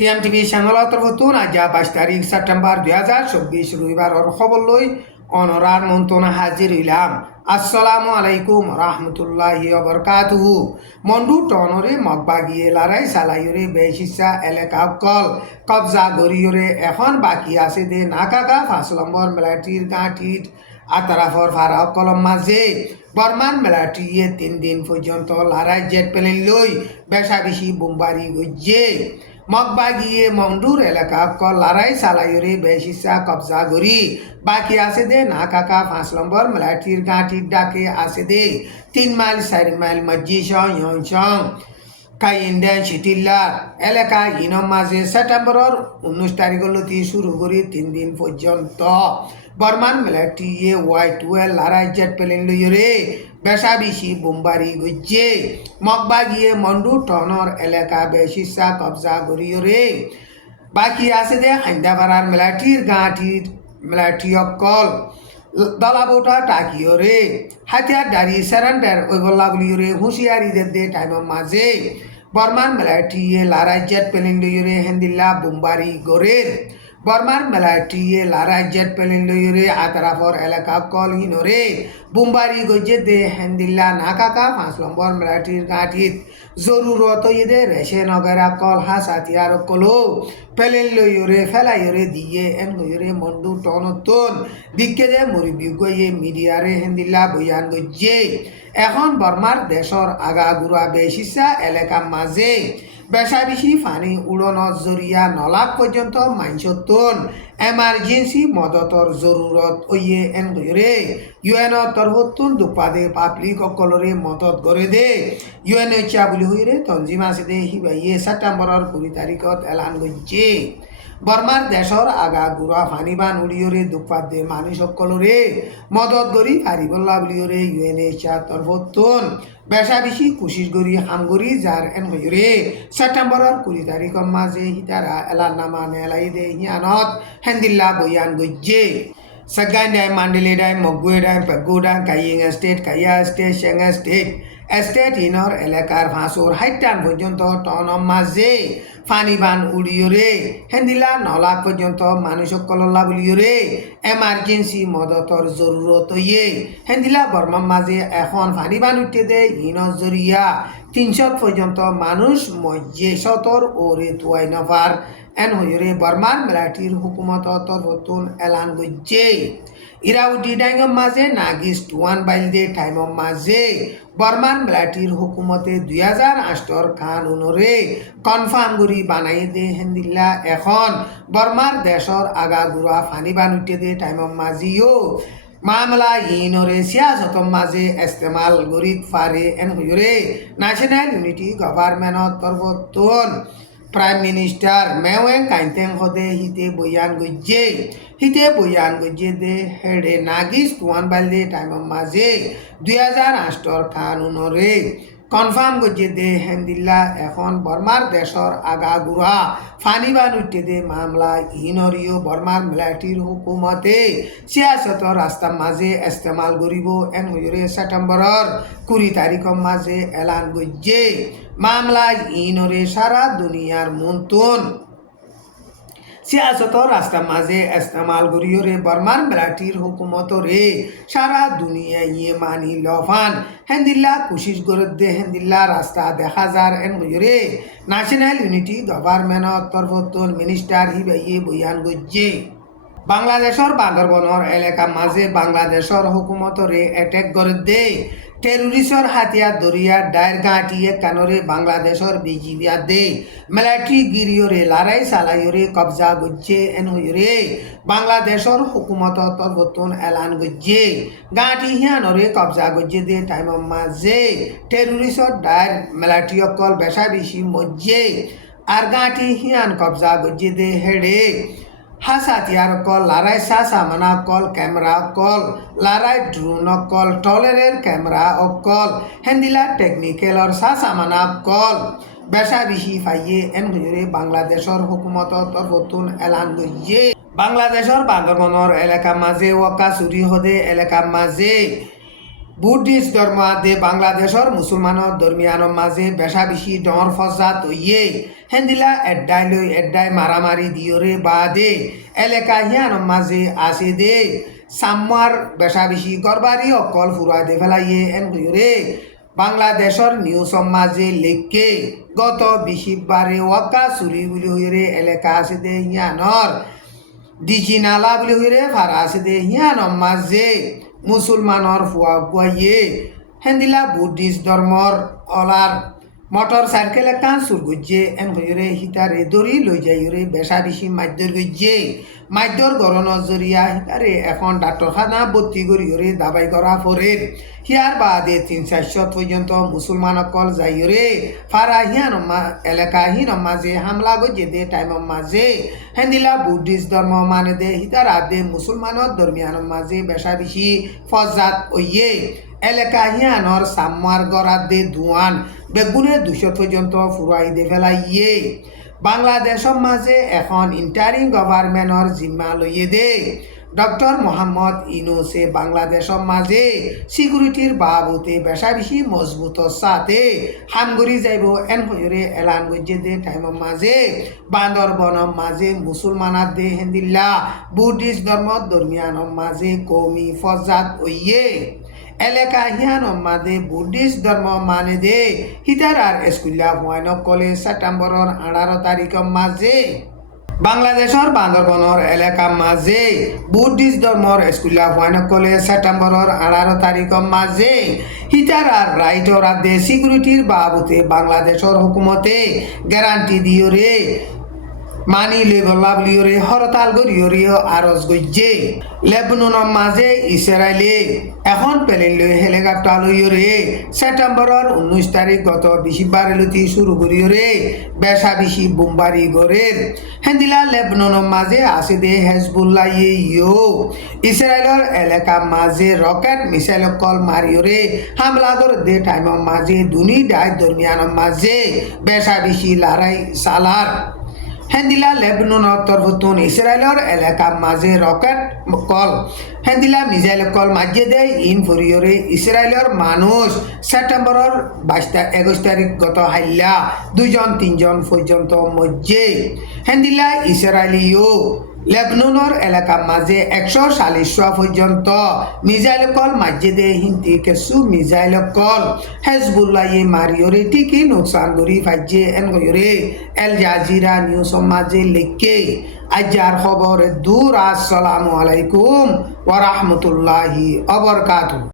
টিএমটিভি চ্যানেলত নতুন আজ 22 সেপ্টেম্বর 2024 রবিবার খবর লই অনরার মন্ত্রণা হাজির হইলাম। আসসালামু আলাইকুম রহমতুল্লাহি বরকাতুহু। মন্ডু টনরে মগবাগিয়ে লড়াই সালাইরে বেশিসা এলাকা কল কবজা গরিয়রে এখন বাকি আছে দে নাকাকা 5 নম্বর মিলিটারির গাঁটির আতরাফর ফারা কলম মাঝে বর্মান মিলিটারিয়ে 3 দিন পর্যন্ত লড়াই জেট প্লেন লই বেশা বেশি বোমবারি গজ্জে মগবাগিয়ে মন্ডুর এলাকা কল লড়াই সালাইরে বেশিসা কবজা গরি বাকি আছে দে নাকাকা 5 নম্বর মিলিটারির গাঁটির ডাকে আছে দে 3 মাইল 4 মাইল মজ্জি সং কাইন্ডেন সিটিল্লার এলাকা ইনম মাঝে সেপ্টেম্বরের 19 তারিখলতি শুরু করি 3 দিন পর্যন্ত বর্মান মিলিটারিয়ে Y12 লড়াই জেট প্লেন লইরে বেশা বেশি বোমবারি গজ্জে মগবাগিয়ে মন্ডু টনর এলাকা বেশিসা কবজা গরিয়রে বাকি আছে দে হাইন্দাপাড়ার মিলিটারির গাঁটির মিলিটারি অকল দলাবোটা টাকিওরে হাতিয়ার দাঁড়ি সারেন্ডার ওইবল্লা বলিওরে হুঁশিয়ারিদের দে টাইমের মাঝে বর্মান মিলিটারিয়ে লড়াই জেট প্লেন লইরে হেন্দিল্লা বোমবারি গরের বর্মার মিলিটারিয়ে লড়াই জেট প্লেন লইরে আতরাফর এলাকা কল হিনরে বোমবারি গজে দে হেন্দিল্লা নাকাকা 5 নম্বর মিলিটারির গাঁঠিত জরুরত ইদে রেশে নগরা কল হাস হাতিয়ার কলো প্লেন লইরে ফেলাইরে দিয়ে এন লইরে মন্ডু টনতন দিকে দে মরিবি গয়ে মিডিয়ারে হেন্দিল্লা বয়ান গজে এখন বর্মার দেশর আগা গুড়া বেশিসা এলাকা মাঝে বেশা বেশি ফানি উড়নত জরিয়া নলাক পর্যন্ত মাইনসতন এমার্জেন্সি মদতর জরুরত ওইয়ে এন গরে ইউএন তরফতুন দুপাদে পাবলিক অকলরে মদত গড়ে দে ইউএন ইচ্ছা বলি হইরে তঞ্জিম আছে দে হিবাইয়ে সেপ্টেম্বরের 20 তারিখত এলান গজ্জে বর্মার দেশর আগা গুড়া ফানিবান উড়িয়রে দুপাত দে মানুষ সকলরে মদত গরি হারিবল্লা বলিয়রে ইউএনএইচআর তরফতুন বেশা বেশি কুশিস গরি হামগরি যার এন হইরে সেপ্টেম্বরের 20 তারিখর মাঝে হিতারা এলান নামা নেলাই দে হিয়ানত হেন্দিল্লা বয়ান গজ্জে সগাইন্ডাই মান্ডেলেডাই মগুয়েডাই পেগুডাই কাইং স্টেট কাইয়া স্টেট সেঙ্গা স্টেট ইনর এলাকার ভাঁসুর হাইটান পর্যন্ত টনম মাঝে ফানিবান উড়িয়রে হেন্দিলা নলা পর্যন্ত মানুষ কলল্লা বলিয়রে এমার্জেন্সি মদতর জরুরত ইয়ে হেন্দিলা বর্মার মাঝে এখন ফানিবান উঠে দে ইনর জরিয়া 300 পর্যন্ত মানুষ মজ্জে সতর ওরে তুয়াই নফার এন হইরে বর্মার মিলিটারির হুকুমত তরফতুন এলান গজ্জে ইরাউডি ডাইঙ্গম মাঝে নাগিস 1 বাইল দে টাইমম মাঝে বর্মান মিলিটারির হুকুমতে 2008 খান উনরে কনফার্ম করি বানাই দে হেন্দিল্লা এখন বর্মার দেশর আগা গুড়া ফানিবান উঠে দে টাইমম মাঝিও মামলা ইনরে সিয়াসতম মাঝে ইস্তেমাল গরিত ফারে এন হইরে ন্যাশনাল ইউনিটি গভর্নমেন্ট তরফতুন প্রাইম মিনিস্টার মেওয়েং কাইন্তেং হদে হিতে বয়ান গজ্জে দে হেডে নাগিস 1 বাইল দে টাইমর মাঝে 2008 খান উনরে কনফার্ম গজ্জে দে হেন্দিল্লা এখন বর্মার দেশর আগা গুড়া ফানিবান উঠে দে মামলা ইনরিও বর্মার মিলিটারির হুকুমতে সিয়াসতর রাস্তা মাঝে ইস্তেমাল করিব এন হইরে সেপ্টেম্বরের 20 তারিখর মাঝে এলান গজ্জে মামলা ইনরে সারা দুনিয়ার মন্তন সিয়াসতর রাস্তা মাঝে ইস্তেমাল করিয়রে বর্মার মিলিটারির হুকুমত রে সারা দুনিয়া ইয়ে মানি লফান হেন্দিল্লা কুশিস গরদ দে হেন্দিল্লা রাস্তা দেখা যার এন হইরে ন্যাশনাল ইউনিটি গভর্নমেন্ট তরফতুন মিনিস্টার হিবাইয়ে বয়ান গজ্জে বাংলাদেশর বান্দরবনের এলাকা মাঝে বাংলাদেশর হুকুমতরে অ্যাটাক করে দে টেরোরিস্টর হাতিয়ার দরিয়ার ডায়ের গাঁটিয়ে কানরে বাংলাদেশর বিজিবিয়া দে মিলিটারি গিরিয়রে লড়াই সালাইরে কবজা গজ্জে এন হইরে বাংলাদেশর হুকুমত তরফতুন এলান গজ্জে গাঁটি হিয়ানরে কবজা গজ্জে দে টাইমর মাঝে টেরোরিস্টর ডায়ের মিলিটারি অকল বেশা বেশি মজ্জে আর গাঁটি হিয়ান কবজা গজ্জে দে হেডে হাস হাতিয়ার কল লড়াই সামানা কল ক্যামেরা কল লড়াই ড্রোন কল টলেরের ক্যামেরা কল হেন্দিলা টেকনিক্যালর সামানা কল বেশা বেশি ফাইয়ে এন হইরে বাংলাদেশর হুকুমত তরফতুন এলান গজ্জে বাংলাদেশর বান্দরবনের এলাকা মাঝে ওয়াকা চুরি হদে এলাকা মাঝে বুদ্ধিষ্ট ধর্মাদে বাংলাদেশের মুসলমানের দরমিয়ানের মাঝে বেশা বেশি ডর ফসাদ হইয়ে হেন্দিলা এড্ডাই মারামারি দিয়রে বাদে এলাকা হিয়ানোর মাঝে আসে দে সাম্মার বেশা বেশি গরবারি অকল ফুরাই দে ফেলাইয়ে এন হইরে বাংলাদেশের নিউজ মাঝে লেখকে গত 20 বারে ওয়াক্কা চুরি বলি হইরে এলাকা আছে দে হিয়ানর ডিজি নালা বলি হইরে ফারা আছে দে হিয়ানোর মাঝে মুসলমানৰ ফুয়া গুয়াইয়ে হেন্দিলা বুদ্ধিষ্ট ধর্মর অলার মোটর সাইকেল একান সুর গুজে এন হইরে হিতারে দড়ি লই যাইরে বেশা বেশি মাধ্যর গুজে মাধ্যর গরণর জরিয়া হিতারে এখন ডাক্তারখানা ভর্তি করিরে দাবাই করা পরে হিয়ার বাদে 3-4 পর্যন্ত মুসলমান অকল যাইরে ফারা হিয়ান এলাকা হিন মাঝে হামলা গজে দে টাইমের মাঝে হেন্দিলা বুদ্ধিষ্ট ধর্ম মানে দে হিতার আদে মুসলমানের দরমিয়ানের মাঝে বেশা বেশি ফজাত ওইয়ে এলাকা হিয়ানর সাম্মার গড়াত দে দুয়ান বেগুনে 200 পর্যন্ত ফুরাই দে ফেলাইয়ে বাংলাদেশের মাঝে এখন ইন্টারিম গভর্নমেন্টর জিম্মা লইয়ে দে ডক্টর মোহাম্মদ ইউনূসে বাংলাদেশের মাঝে সিকিউরিটির বাবুতে বেশা বেশি মজবুতর সাথে হামগুড়ি যাইব এন হইরে এলান গজে দে টাইমের মাঝে বান্দরবনের মাঝে মুসলমানার দে হেন্দিল্লা বুদ্ধিষ্ট ধর্মর দরমিয়ানের মাঝে কৌমি ফজাত ওইয়ে এলাকা হিয়ানোর মাঝে বুদ্ধিষ্ট ধর্ম মানে দে হিতার আর স্কুলিয়া হুয়াইনক কলেজ সেপ্টেম্বরের 18 তারিখের মাঝে বাংলাদেশের বান্দরবনের এলাকার মাঝে বুদ্ধিষ্ট ধর্মর স্কুলিয়া হুয়াইনক কলেজ সেপ্টেম্বরের 18 তারিখের মাঝে হিতার আর রাইটর আদে সিকিউরিটির বাবুতে বাংলাদেশের হুকুমতে গ্যারান্টি দিয়রে মানি লেবলা বলিয়রে হরতাল গরিয়রে আরজ গজ্জে লেবননের মাঝে ইসরায়েলে এখন পেলেন লই হেলিকপ্টার লইয়রে সেপ্টেম্বরের 19 তারিখ গত 20 বারেলতি শুরু করিয়রে বেশা বেশি বোমবারি গরের হেন্দিলা লেবননের মাঝে আসে দে হেজবুল্লাহ ইয়ো ইসরায়েলের এলাকা মাঝে রকেট মিসাইল কল মারিয়রে হামলা করে দে টাইমের মাঝে দুনি ডাই দরমিয়ানের মাঝে বেশা বেশি লড়াই সালার হেন্দিলা লেবননের তরফতুন ইসরায়েলের এলাকা মাঝে রকেট কল হেন্দিলা মিসাইল কল মাঝে দেয় ইন ফরিয়রে ইসরায়েলের মানুষ সেপ্টেম্বরের 21 তারিখ গত হাইলা 2-3 পর্যন্ত মধ্যে হেন্দিলা ইসরায়েলিও লেবননের এলাকা মাঝে 140 পর্যন্ত মিসাইল কল মাঝে দে হিন্দি কিছু মিসাইল কল হেজবুল্লাহ মারিয়রে টিকি নোকসান করি ফাইজে এন গয়রে এল জাজিরা নিউজ মাঝে লেখকে আজার খবর দূর আসসালামু আলাইকুম ওয়া রাহমাতুল্লাহি ওয়া বারাকাতুহু।